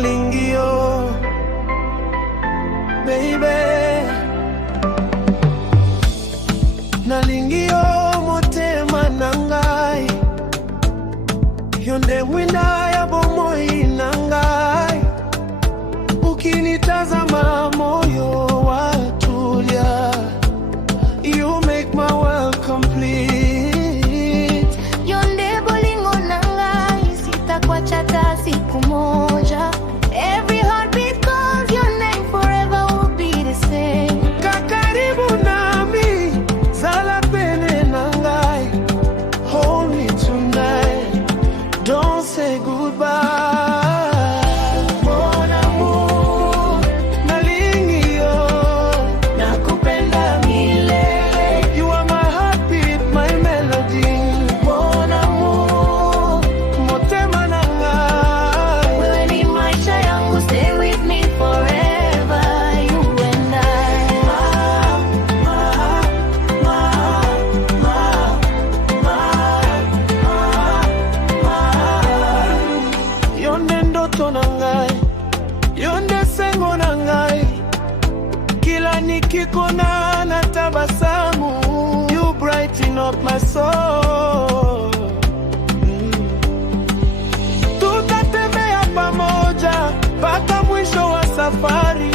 nalingio baby, nalingio motema nangai, yonde mwina ya bomoi nangai, ukinitazama moyo watulia, you make my world complete. Yonde bolingo nangai, sitakuacha hata siku moja. Every heartbeat calls your name, forever will be the same. Kakaribu nami, zala pene nangai, hold me tonight, don't say goodbye. Mon amour, nalingio, nakupenda milele. You are my heartbeat, my melody. Mon amour, motema nangai, Wewe ni maisha yangu, stay with me forever, you and I. Yonde ndoto nangai, yonde sengo nangai, kila nikikona na tabasamu, you brighten up my soul. Tutatembea pamoja mpaka mwisho wa safari,